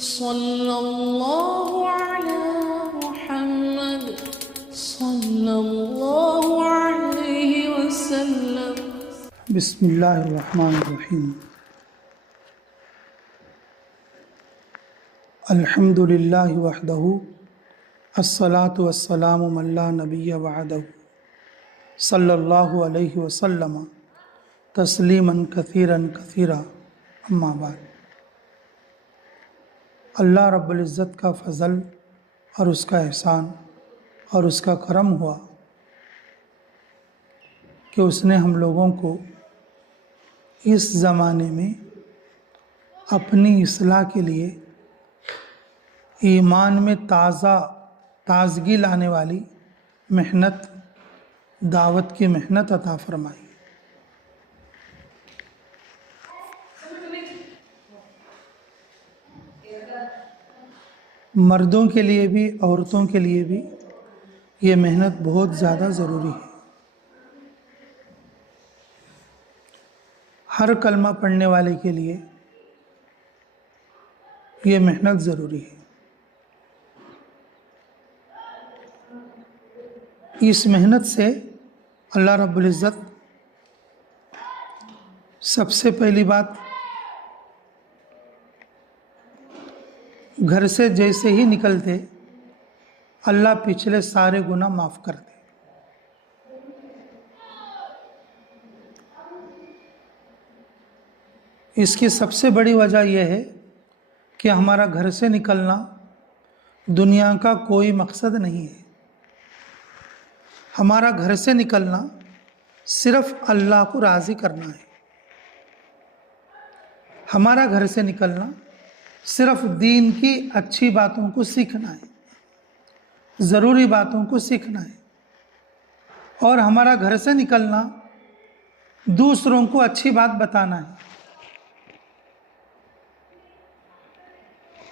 صلى الله على محمد صلى الله عليه وسلم. بسم اللہ الرحمن الرحیم. الحمد للہ وحدہ الصلاۃ والسلام من لا نبی بعدہ صلی اللہ علیہ وسلم تسلیما کثیرا کثیرا. اما بعد. اللہ رب العزت کا فضل اور اس کا احسان اور اس کا کرم ہوا کہ اس نے ہم لوگوں کو اس زمانے میں اپنی اصلاح کے لیے ایمان میں تازگی لانے والی محنت، دعوت کی محنت عطا فرمائی. مردوں کے لیے بھی عورتوں کے لیے بھی یہ محنت بہت زیادہ ضروری ہے. ہر کلمہ پڑھنے والے کے لیے یہ محنت ضروری ہے. اس محنت سے اللہ رب العزت سب سے پہلی بات گھر سے جیسے ہی نکلتے اللہ پچھلے سارے گناہ معاف کرتے. اس کی سب سے بڑی وجہ یہ ہے کہ ہمارا گھر سے نکلنا دنیا کا کوئی مقصد نہیں ہے. ہمارا گھر سے نکلنا صرف اللہ کو راضی کرنا ہے. ہمارا گھر سے نکلنا صرف دین کی اچھی باتوں کو سیکھنا ہے، ضروری باتوں کو سیکھنا ہے. اور ہمارا گھر سے نکلنا دوسروں کو اچھی بات بتانا ہے.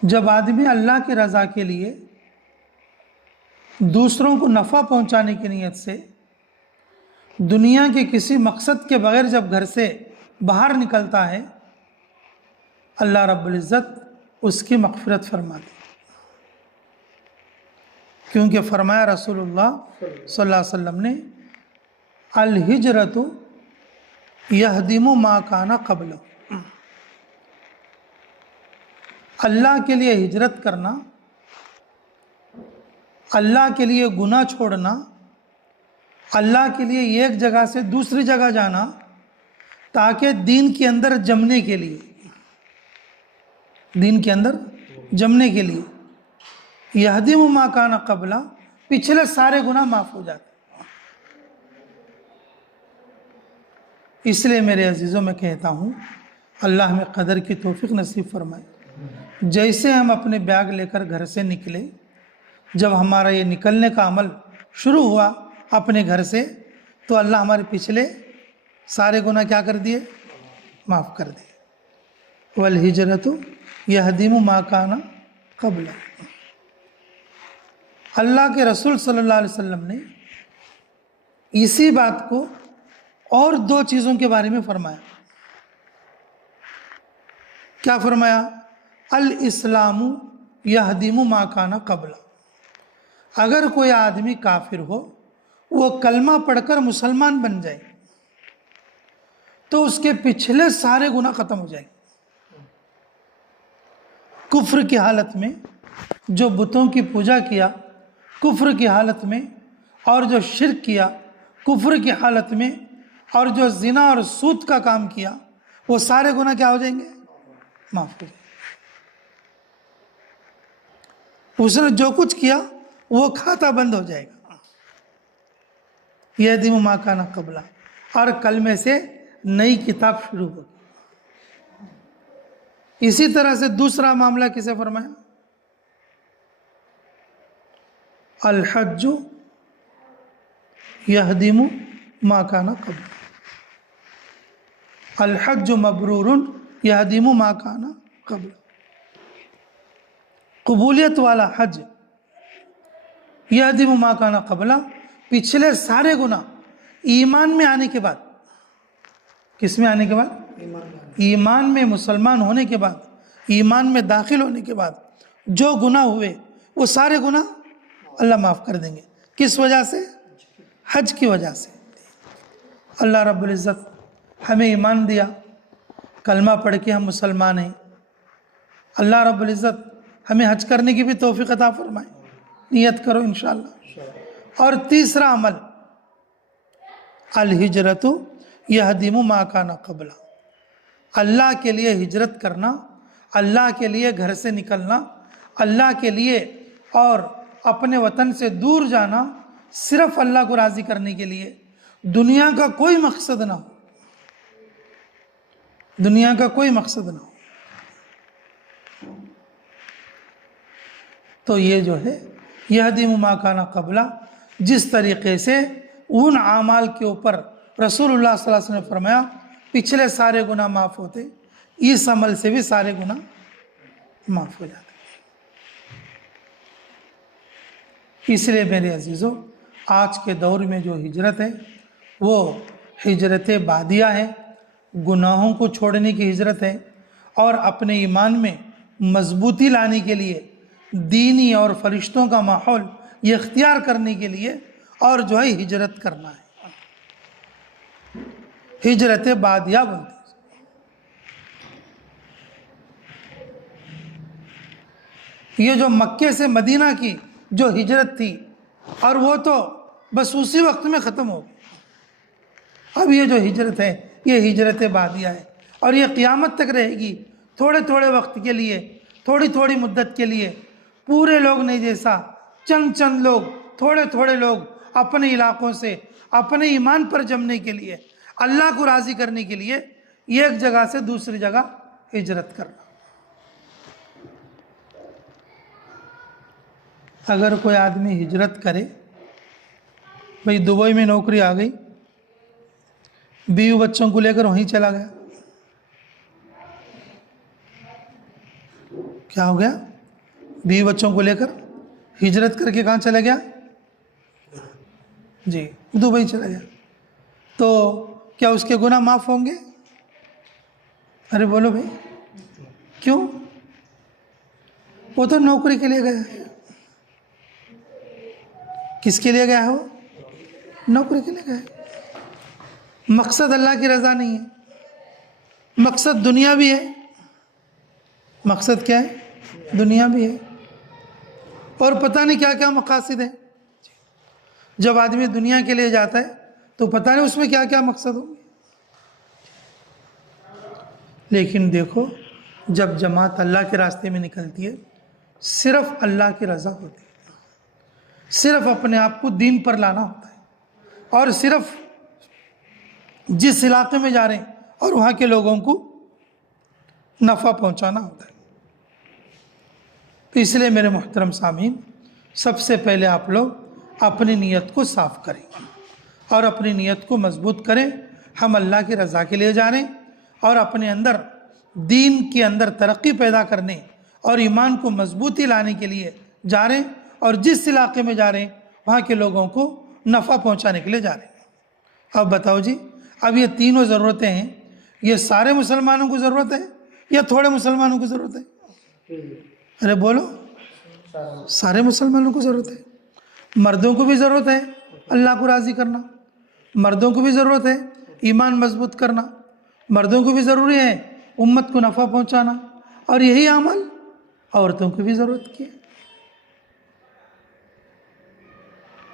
جب آدمی اللہ کی رضا کے لیے دوسروں کو نفع پہنچانے کی نیت سے دنیا کے کسی مقصد کے بغیر جب گھر سے باہر نکلتا ہے، اللہ رب العزت اس کی مغفرت فرماتے. کیونکہ فرمایا رسول اللہ صلی اللہ علیہ وسلم نے، الہجرت یہدم ما کان قبلہ. اللہ کے لیے ہجرت کرنا، اللہ کے لیے گناہ چھوڑنا، اللہ کے لیے ایک جگہ سے دوسری جگہ جانا تاکہ دین کے اندر جمنے کے لیے، دین کے اندر جمنے کے لیے، یہدم ما کان قبلہ، پچھلے سارے گناہ معاف ہو جاتے. اس لیے میرے عزیزوں میں کہتا ہوں، اللہ ہمیں قدر کی توفیق نصیب فرمائے. جیسے ہم اپنے بیگ لے کر گھر سے نکلے، جب ہمارا یہ نکلنے کا عمل شروع ہوا اپنے گھر سے، تو اللہ ہمارے پچھلے سارے گناہ کیا کر دیے؟ معاف کر دیے. والہجرت یہدم ما کان قبلہ. اللہ کے رسول صلی اللہ علیہ وسلم نے اسی بات کو اور دو چیزوں کے بارے میں فرمایا. کیا فرمایا؟ الاسلام یہدم ما کان قبلہ. اگر کوئی آدمی کافر ہو، وہ کلمہ پڑھ کر مسلمان بن جائے تو اس کے پچھلے سارے گناہ ختم ہو جائیں. کفر کی حالت میں جو بتوں کی پوجا کیا، کفر کی حالت میں، اور جو شرک کیا کفر کی حالت میں، اور جو زنا اور سود کا کام کیا، وہ سارے گناہ کیا ہو جائیں گے؟ معاف ہو جائیں گے. اس نے جو کچھ کیا وہ کھاتا بند ہو جائے گا. یہدم ما کان قبلہ. اور کلمے سے نئی کتاب شروع ہوگی. اسی طرح سے دوسرا معاملہ کسے فرمایا؟ الحج یہدم ما کان قبلہ. الحج مبرور یہدم ما کان قبلہ. قبولیت والا حج یہدم ما کان قبلہ. پچھلے سارے گناہ ایمان میں آنے کے بعد. کس میں آنے کے بعد؟ ایمان میں مسلمان ہونے کے بعد ایمان میں داخل ہونے کے بعد جو گناہ ہوئے وہ سارے گناہ اللہ معاف کر دیں گے. کس وجہ سے؟ حج کی وجہ سے. اللہ رب العزت ہمیں ایمان دیا، کلمہ پڑھ کے ہم مسلمان ہیں. اللہ رب العزت ہمیں حج کرنے کی بھی توفیق عطا فرمائے. نیت کرو انشاءاللہ. اور تیسرا عمل، الہجرت یہدم ما کان قبلہ. اللہ کے لیے ہجرت کرنا، اللہ کے لیے گھر سے نکلنا، اللہ کے لیے اور اپنے وطن سے دور جانا، صرف اللہ کو راضی کرنے کے لیے، دنیا کا کوئی مقصد نہ ہو، دنیا کا کوئی مقصد نہ ہو. تو یہ جو ہے یہدم ما کان قبلہ، جس طریقے سے ان اعمال کے اوپر رسول اللہ صلی اللہ علیہ وسلم نے فرمایا پچھلے سارے گناہ معاف ہوتے، اس عمل سے بھی سارے گناہ معاف ہو جاتے. اس لیے میرے عزیزوں، آج کے دور میں جو ہجرت ہے وہ ہجرت بادیہ ہے، گناہوں کو چھوڑنے کی ہجرت ہے، اور اپنے ایمان میں مضبوطی لانے کے لیے، دینی اور فرشتوں کا ماحول یہ اختیار کرنے کے لیے اور جو ہے ہجرت کرنا ہے. ہجرت بادیہ بولتے ہیں. یہ جو مکے سے مدینہ کی جو ہجرت تھی، اور وہ تو بس اسی وقت میں ختم ہو گئی. اب یہ جو ہجرت ہے یہ ہجرت بادیہ ہے، اور یہ قیامت تک رہے گی. تھوڑے تھوڑے وقت کے لیے، تھوڑی تھوڑی مدت کے لیے، پورے لوگ نہیں جیسا، چند چند لوگ، تھوڑے تھوڑے لوگ اپنے علاقوں سے اپنے ایمان پر جمنے کے لیے، اللہ کو راضی کرنے کے لیے ایک جگہ سے دوسری جگہ ہجرت کرنا. اگر کوئی آدمی ہجرت کرے، بھئی دبئی میں نوکری آ گئی، بیوی بچوں کو لے کر وہیں چلا گیا، کیا ہو گیا؟ بیوی بچوں کو لے کر ہجرت کر کے کہاں چلا گیا؟ جی دبئی چلا گیا. تو کیا اس کے گناہ معاف ہوں گے؟ ارے بولو بھائی، کیوں؟ وہ تو نوکری کے لیے گیا ہے. کس کے لیے گیا ہے وہ؟ نوکری کے لیے گیا ہے. مقصد اللہ کی رضا نہیں ہے، مقصد دنیا بھی ہے. مقصد کیا ہے؟ دنیا بھی ہے، اور پتہ نہیں کیا کیا مقاصد ہیں. جب آدمی دنیا کے لیے جاتا ہے تو پتہ نہیں اس میں کیا کیا مقصد ہوں گے. لیکن دیکھو، جب جماعت اللہ کے راستے میں نکلتی ہے، صرف اللہ کی رضا ہوتی ہے، صرف اپنے آپ کو دین پر لانا ہوتا ہے، اور صرف جس علاقے میں جا رہے ہیں اور وہاں کے لوگوں کو نفع پہنچانا ہوتا ہے. تو اس لیے میرے محترم سامعین، سب سے پہلے آپ لوگ اپنی نیت کو صاف کریں اور اپنی نیت کو مضبوط کریں. ہم اللہ کی رضا کے لیے جا رہے ہیں، اور اپنے اندر دین کے اندر ترقی پیدا کرنے اور ایمان کو مضبوطی لانے کے لیے جا رہے ہیں، اور جس علاقے میں جا رہے ہیں وہاں کے لوگوں کو نفع پہنچانے کے لیے جا رہے ہیں. اب بتاؤ جی، اب یہ تینوں ضرورتیں ہیں، یہ سارے مسلمانوں کو ضرورت ہے یا تھوڑے مسلمانوں کو ضرورت ہے؟ ارے بولو، سارے مسلمانوں کو ضرورت ہے. مردوں کو بھی ضرورت ہے اللہ کو راضی کرنا، مردوں کو بھی ضرورت ہے ایمان مضبوط کرنا، مردوں کو بھی ضروری ہے امت کو نفع پہنچانا، اور یہی عمل عورتوں کو بھی ضرورت کی ہے.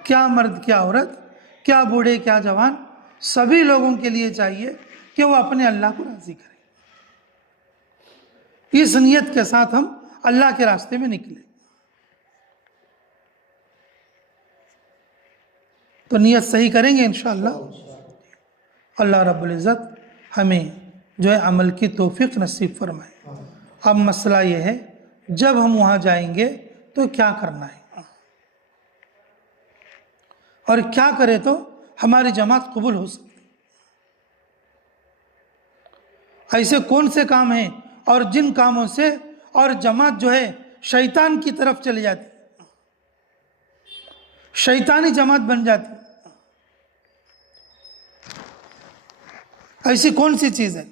کیا مرد، کیا عورت، کیا بوڑھے، کیا جوان، سبھی لوگوں کے لیے چاہیے کہ وہ اپنے اللہ کو راضی کریں. اس نیت کے ساتھ ہم اللہ کے راستے میں نکلیں. تو نیت صحیح کریں گے انشاءاللہ. اللہ رب العزت ہمیں جو ہے عمل کی توفیق نصیب فرمائے. اب مسئلہ یہ ہے، جب ہم وہاں جائیں گے تو کیا کرنا ہے، اور کیا کرے تو ہماری جماعت قبول ہو سکتی. ایسے کون سے کام ہیں اور جن کاموں سے اور جماعت جو ہے شیطان کی طرف چلی جاتی، شیطانی جماعت بن جاتی، ایسی کون سی چیز ہے؟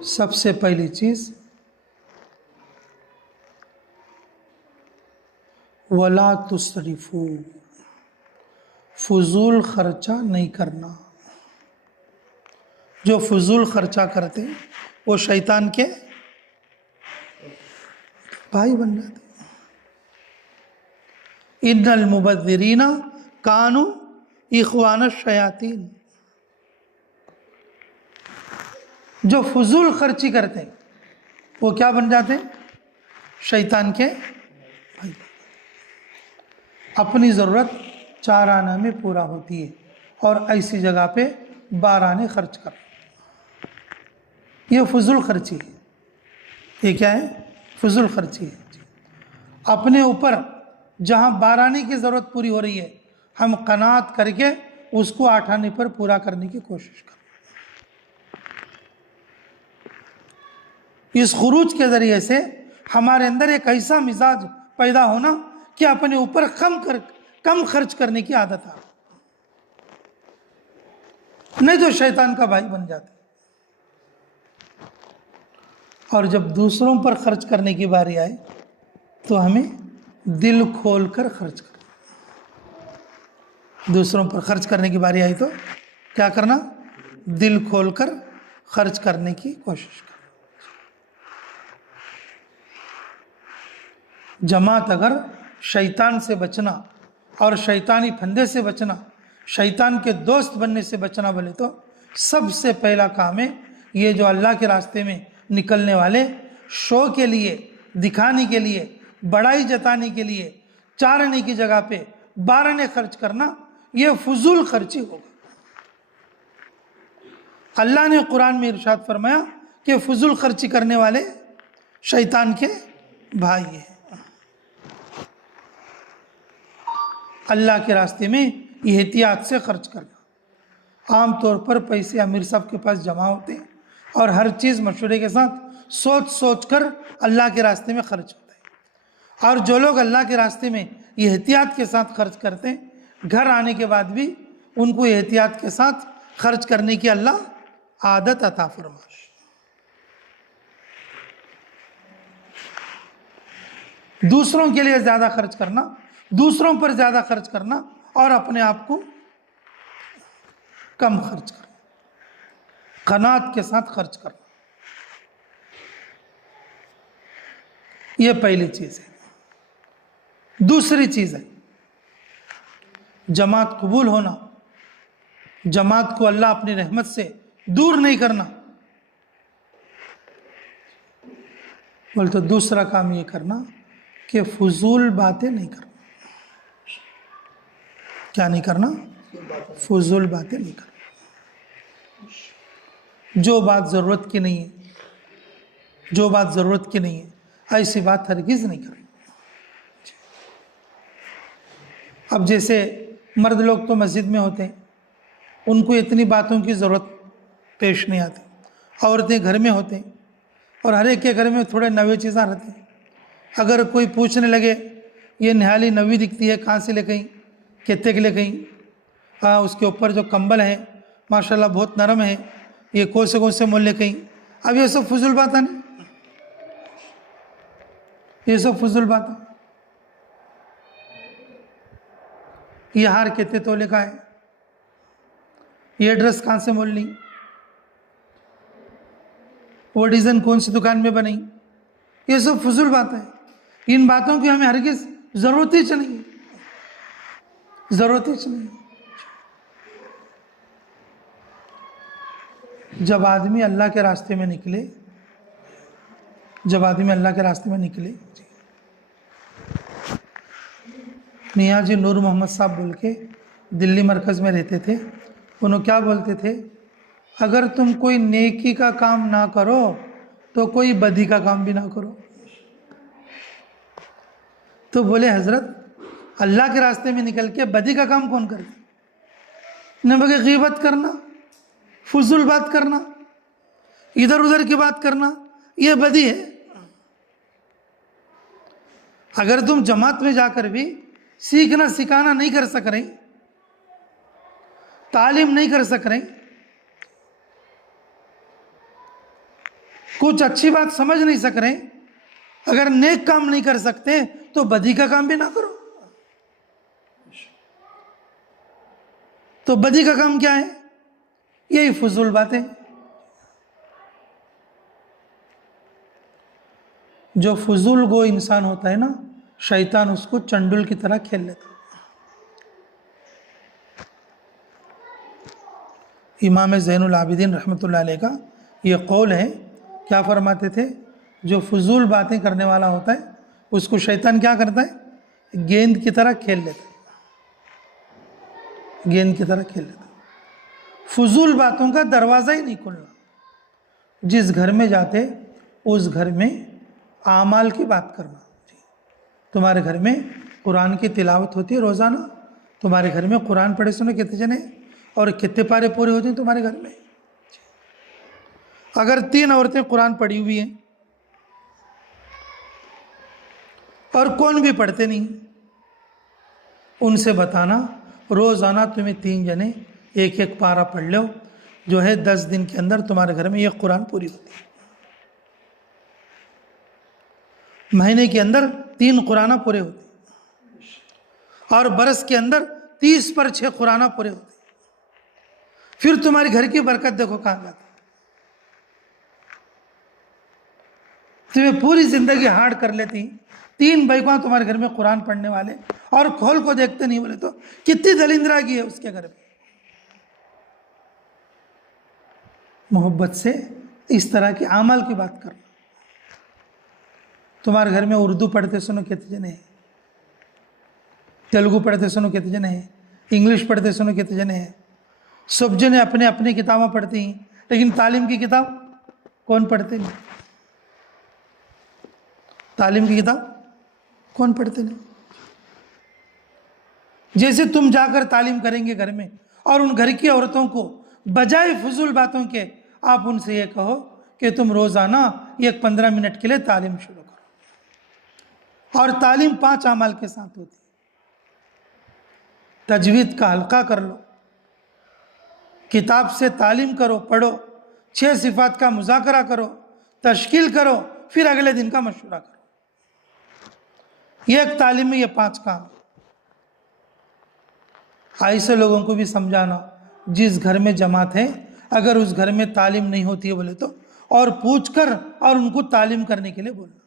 سب سے پہلی چیز ولا تسرفو، فضول خرچہ نہیں کرنا. جو فضول خرچہ کرتے وہ شیطان کے بھائی بن جاتے. ان المبذرین کانوا اخوان الشیاطین. جو فضول خرچی کرتے وہ کیا بن جاتے ہیں؟ شیطان کے بھائی. اپنی ضرورت 4 آنے میں پورا ہوتی ہے اور ایسی جگہ پہ 12 آنے خرچ کر. یہ فضول خرچی ہے. یہ کیا ہے؟ فضول خرچی ہے. اپنے اوپر جہاں 12 آنے کی ضرورت پوری ہو رہی ہے ہم قناعت کر کے اس کو 8 آنے پر پورا کرنے کی کوشش کریں. اس خروج کے ذریعے سے ہمارے اندر ایک ایسا مزاج پیدا ہونا کہ اپنے اوپر کم خرچ کرنے کی عادت آ. نہیں تو شیطان کا بھائی بن جاتے. اور جب دوسروں پر خرچ کرنے کی باری آئے تو ہمیں دل کھول کر خرچ کرنا. دوسروں پر خرچ کرنے کی باری آئی تو کیا کرنا؟ دل کھول کر خرچ کرنے کی کوشش کرنا. جماعت اگر شیطان سے بچنا اور شیطانی پھندے سے بچنا، شیطان کے دوست بننے سے بچنا بولے تو سب سے پہلا کام ہے یہ جو اللہ کے راستے میں نکلنے والے شو کے لیے، دکھانے کے لیے، بڑائی جتانے کے لیے 4 آنے کی جگہ پہ 12 آنے خرچ کرنا، یہ فضول خرچی ہوگا. اللہ نے قرآن میں ارشاد فرمایا کہ فضول خرچی کرنے والے شیطان کے بھائی ہیں. اللہ کے راستے میں احتیاط سے خرچ کرنا. عام طور پر پیسے امیر صاحب کے پاس جمع ہوتے ہیں اور ہر چیز مشورے کے ساتھ سوچ کر اللہ کے راستے میں خرچ ہوتا ہے. اور جو لوگ اللہ کے راستے میں احتیاط کے ساتھ خرچ کرتے ہیں گھر آنے کے بعد بھی ان کو احتیاط کے ساتھ خرچ کرنے کی اللہ عادت عطا فرمائے. دوسروں کے لیے زیادہ خرچ کرنا، دوسروں پر زیادہ خرچ کرنا اور اپنے آپ کو کم خرچ کرنا، قناعت کے ساتھ خرچ کرنا. یہ پہلی چیز ہے. دوسری چیز ہے جماعت قبول ہونا، جماعت کو اللہ اپنی رحمت سے دور نہیں کرنا. بولے تو دوسرا کام یہ کرنا کہ فضول باتیں نہیں کرنا. کیا نہیں کرنا؟ فضول باتیں نہیں کرنا. جو بات ضرورت کی نہیں ہے، جو بات ضرورت کی نہیں ہے ایسی بات ہرگز نہیں کرنا. اب جیسے مرد لوگ تو مسجد میں ہوتے ہیں، ان کو اتنی باتوں کی ضرورت پیش نہیں آتی. عورتیں گھر میں ہوتے ہیں اور ہر ایک کے گھر میں تھوڑے نوے چیزاں رہتی ہیں. اگر کوئی پوچھنے لگے یہ نہالی نوی دکھتی ہے کہاں سے لے گئی، کتے کے لے گئی، اس کے اوپر جو کمبل ہے ماشاءاللہ بہت نرم ہے، یہ کون سے مول لے گئی. اب یہ سب فضول باتیں نہیں، یہ سب فضول باتیں. یہ ہار کتنے تولے کا ہے، یہ ڈریس کہاں سے مول لی، وہ ڈیزائن کون سی دکان میں بنی. یہ سب فضول باتیں ہیں. ان باتوں کی ہمیں ہرگز ضرورت ہی نہیں ہے، ضرورت ہی نہیں ہے. جب آدمی اللہ کے راستے میں نکلے، جب آدمی اللہ کے راستے میں نکلے، میاں جی نور محمد صاحب بول کے دلی مرکز میں رہتے تھے. انہوں کیا بولتے تھے؟ اگر تم کوئی نیکی کا کام نہ کرو تو کوئی بدی کا کام بھی نہ کرو. تو بولے حضرت اللہ کے راستے میں نکل کے بدی کا کام کون کرے؟ نہ بگے غیبت کرنا، فضول بات کرنا، ادھر ادھر کی بات کرنا، یہ بدی ہے. اگر تم جماعت میں جا کر بھی سیکھنا سکھانا نہیں کر سک رہی، تعلیم نہیں کر سک رہی، کچھ اچھی بات سمجھ نہیں سک رہے، اگر نیک کام نہیں کر سکتے تو بدی کا کام بھی نہ کرو۔ تو بدی کا کام کیا ہے؟ یہی فضول باتیں۔ جو فضول گو انسان ہوتا ہے نا، شیطان اس کو چنڈول کی طرح کھیل لیتا ہے۔ امام زین العابدین رحمۃ اللہ علیہ کا یہ قول ہے، کیا فرماتے تھے؟ جو فضول باتیں کرنے والا ہوتا ہے اس کو شیطان کیا کرتا ہے؟ گیند کی طرح کھیل لیتا ہے، گیند کی طرح کھیل لیتا ہے۔ فضول باتوں کا دروازہ ہی نہیں کھلنا۔ جس گھر میں جاتے اس گھر میں اعمال کی بات کرنا۔ تمہارے گھر میں قرآن کی تلاوت ہوتی ہے روزانہ، تمہارے گھر میں قرآن پڑھے سنے کتنے جنے اور کتنے پارے پورے ہوتے ہیں تمہارے گھر میں؟ اگر 3 عورتیں قرآن پڑھی ہوئی ہیں اور کون بھی پڑھتے نہیں، ان سے بتانا روزانہ تمہیں 3 جنے ایک ایک پارہ پڑھ لو، جو ہے 10 دن کے اندر تمہارے گھر میں یہ قرآن پوری ہوتی ہے۔ مہینے کے اندر 3 قرآن پورے ہوتے ہیں، اور برس کے اندر 30 پر 6 قرآن پورے ہوتے ہیں۔ پھر تمہاری گھر کی برکت دیکھو کہاں جاتی ہے۔ تمہیں پوری زندگی ہارڈ کر لیتی، 3 بیگواں تمہارے گھر میں قرآن پڑھنے والے، اور کھول کو دیکھتے نہیں بولے تو کتنی دلندراگی ہے اس کے گھر میں۔ محبت سے اس طرح کے اعمال کی بات کرنا۔ تمہارے گھر میں اردو پڑھتے سنو کتنے جنے ہیں، تیلگو پڑھتے سنو کتنے جنے ہیں، انگلش پڑھتے سنو کتنے جنے ہیں۔ سب جنے اپنے اپنی کتابیں پڑھتی ہیں، لیکن تعلیم کی کتاب کون پڑھتے نہیں؟ تعلیم کی کتاب کون پڑھتے نہیں؟ جیسے تم جا کر تعلیم کریں گے گھر میں، اور ان گھر کی عورتوں کو بجائے فضول باتوں کے آپ ان سے یہ کہو کہ تم روزانہ 15 منٹ کے لیے تعلیم شروع کرو، اور تعلیم 5 اعمال کے ساتھ ہوتی ہے۔ تجوید کا حلقہ کر لو، کتاب سے تعلیم کرو، پڑھو، 6 صفات کا مذاکرہ کرو، تشکیل کرو، پھر اگلے دن کا مشورہ کرو۔ یہ ایک تعلیم میں یہ 5 کام۔ ایسے لوگوں کو بھی سمجھانا جس گھر میں جماعت ہے، اگر اس گھر میں تعلیم نہیں ہوتی ہے بولے تو، اور پوچھ کر اور ان کو تعلیم کرنے کے لیے بولنا۔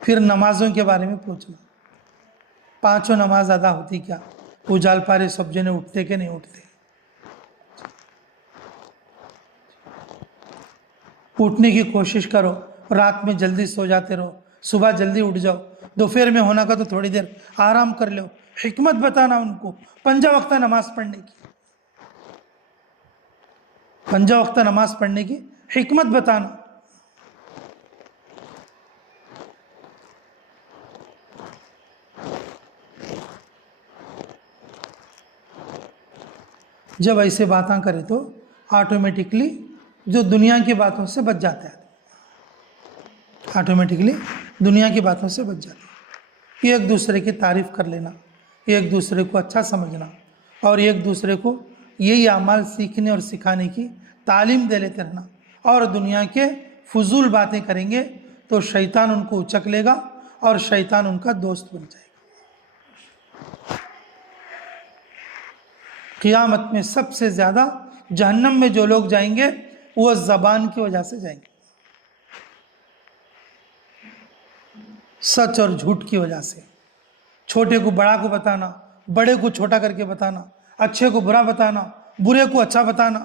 پھر نمازوں کے بارے میں پوچھنا، 5 نماز ادا ہوتی کیا؟ اجال پارے سب جنے اٹھتے کہ نہیں اٹھتے؟ اٹھنے کی کوشش کرو، رات میں جلدی سو جاتے رہو، صبح جلدی اٹھ جاؤ، دوپہر میں ہونا کا تو تھوڑی دیر آرام کر لو۔ حکمت بتانا ان کو 5 وقت نماز پڑھنے کی، 5 وقت نماز پڑھنے کی حکمت بتانا۔ جب ایسے باتاں کرے تو آٹومیٹکلی جو دنیا کی باتوں سے بچ جاتا ہے، آٹومیٹکلی دنیا کی باتوں سے بچ جاتا ہے۔ ایک دوسرے کی تعریف کر لینا، ایک دوسرے کو اچھا سمجھنا، اور ایک دوسرے کو یہی اعمال سیکھنے اور سکھانے کی تعلیم دے لیتے رہنا، اور دنیا کے فضول باتیں کریں گے تو شیطان ان کو اچک لے گا اور شیطان ان کا دوست بن جائے گا۔ قیامت میں سب سے زیادہ جہنم میں جو لوگ جائیں گے وہ زبان کی وجہ سے جائیں گے، سچ اور جھوٹ کی وجہ سے۔ چھوٹے کو بڑا کو بتانا، بڑے کو چھوٹا کر کے بتانا، اچھے کو برا بتانا، برے کو اچھا بتانا،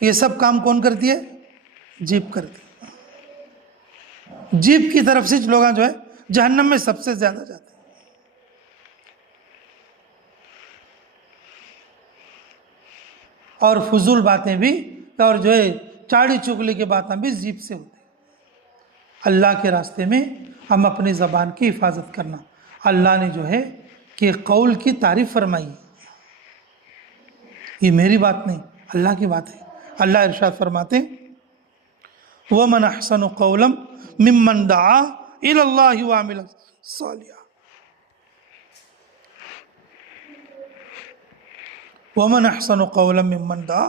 یہ سب کام کون کرتی ہے؟ جیب کرتی ہے۔ جیب کی طرف سے لوگ جو ہے جہنم میں سب سے زیادہ جاتے ہیں۔ اور فضول باتیں بھی، اور جو ہے چاڑی چغلی کی باتیں بھی جیب سے ہوتی ہیں۔ اللہ کے راستے میں ہم اپنی زبان کی حفاظت کرنا۔ اللہ نے جو ہے کہ قول کی تعریف فرمائی، یہ میری بات نہیں، اللہ کی بات ہے۔ اللہ ارشاد فرماتے ہیں وَمَنْ أَحْسَنُ قَوْلًا مِمَّنْ دَعَا إِلَى اللَّهِ وَعَمِلَ صَالِحًا۔ وَمَنْ أَحْسَنُ قَوْلًا مِمَّنْ دَعَا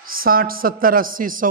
60, 70, 80, 100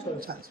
40।